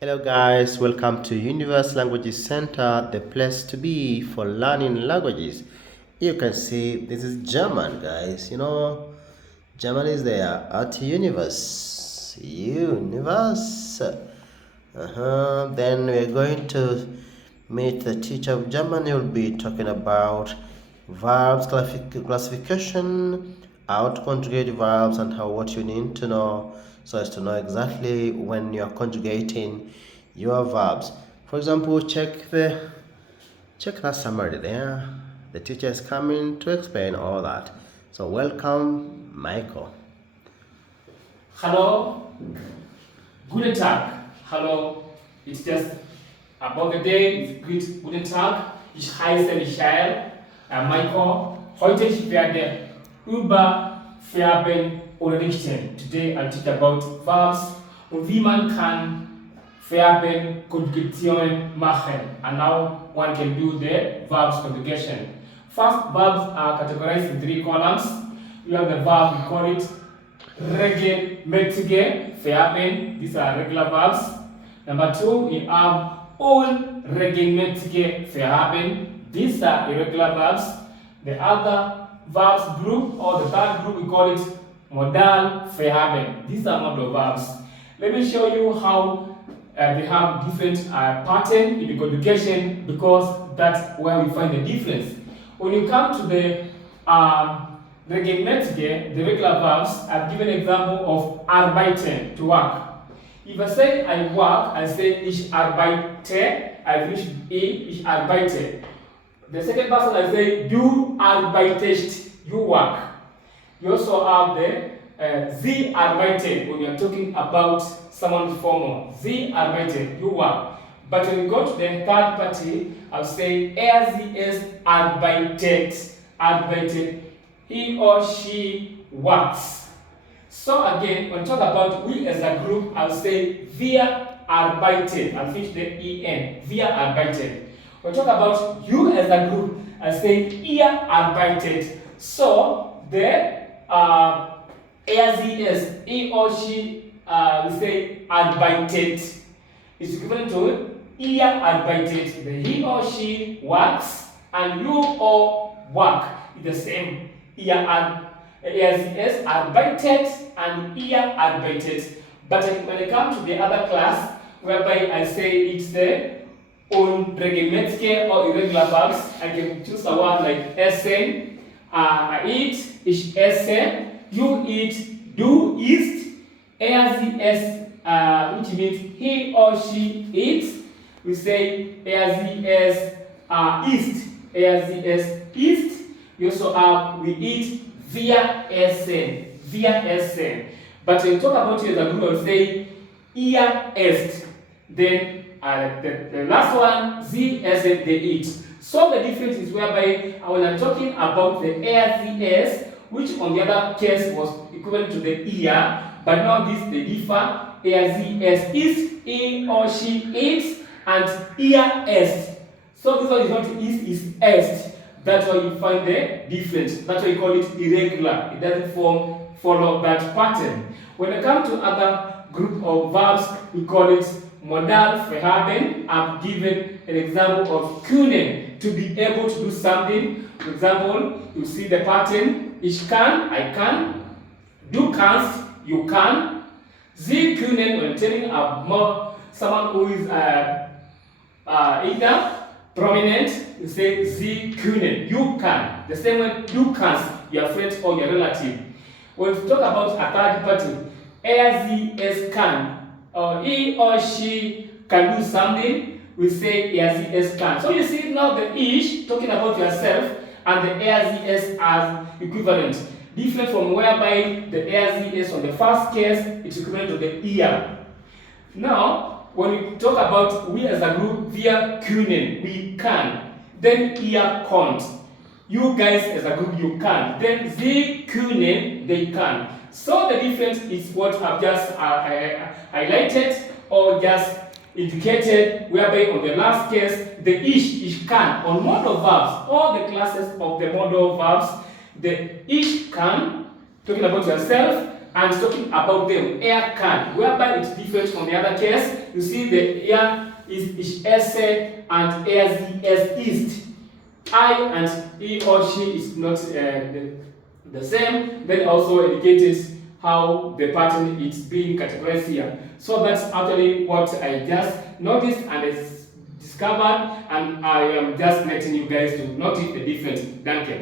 Hello guys, welcome to Universe Languages Center, the place to be for learning languages. You can see this is German, guys. German is there at Universe. Universe. Then we're going to meet the teacher of German. He'll be talking about verbs classification, how to conjugate verbs, and what you need to know so as to know exactly when you are conjugating your verbs. For example, check that summary there. The teacher is coming to explain all that. So welcome, Michael. Hallo, guten Tag. Hallo, it's just about the day. It's guten Tag. Ich heiße Michael, Michael. Heute ich werde über Verben unterrichten. Today I'll teach about verbs und wie man kann Verben Konjugationen machen. And now one can do the verbs conjugation. First, verbs are categorized in 3 columns. You have the verb, we call it regelmäßige Verben. These are regular verbs. Number 2, we have unregelmäßige Verben. These are irregular verbs. The other verbs group, or the third group, we call it modal Verben. These are modal verbs. Let me show you how they have different pattern in the conjugation, because that's where we find the difference. When you come to the regelmäßige, the regular verbs, I've given an example of arbeiten, to work. If I say I work, I say ich arbeite, I finish ich arbeite. The second person, I say du arbeitest, you work. You also have the sie arbeiten when you're talking about someone's formal. Sie arbeiten, you work. But when you go to the third party, I'll say sie es arbeitet, arbeitet. He or she works. So again, when we talk about we as a group, I'll say wir arbeiten. I'll finish the en. Wir arbeiten. When we talk about you as a group, I'll say ihr arbeitet. So the sie es, he or she, we say arbeitet, is equivalent to ihr arbeitet. The he or she works and you all work. It's the same. Sie es arbeitet and ihr arbeitet. But when I come to the other class, whereby I say it's the unregelmäßige or irregular verbs, I can choose a word like essen, I eat, ich esse, you eat, du isst, sie es, which means he or she eats. We say sie es isst, sie es isst. We also have we eat wir essen, wir essen. But when we talk about it as a group, we'll say ihr esst. Then the last one, sie essen, they eat. So the difference is whereby when I'm talking about the sie es, which on the other case was equivalent to the ihr, but now this they differ. Sie es is, he or she eats, and ihr esst. So this one is not is est. That's why you find the difference. That's why you call it irregular. It doesn't follow that pattern. When I come to other group of verbs, we call it modal Verben. I've given an example of können, to be able to do something. For example, you see the pattern. Ich kann, I can. Du kannst, you can. Sie können, when telling someone who is either prominent, you say sie können, you can. The same way, du kannst, your friend or your relative. When we talk about a third party, sie es kann, or he or she can do something, we say sie es kann. So you see now the ich talking about yourself and the sie es as equivalent. Different from whereby the sie es on the first case, it's equivalent to the ihr. Now, when we talk about we as a group, wir können, we can. Then ihr könnt. You guys as a group, you can. Then sie können, they can. So the difference is what I've just highlighted or just indicated, whereby on the last case, the ich can. On modal verbs, all the classes of the modal verbs, the ich can, talking about yourself, and talking about them, er kann, whereby it's different from the other case. You see the er is ich esse and er sie es ist. I and he or she is not the same. Then also indicates how the pattern is being categorized here. So that's actually what I just noticed and discovered, and I am just letting you guys to notice the difference. Thank you.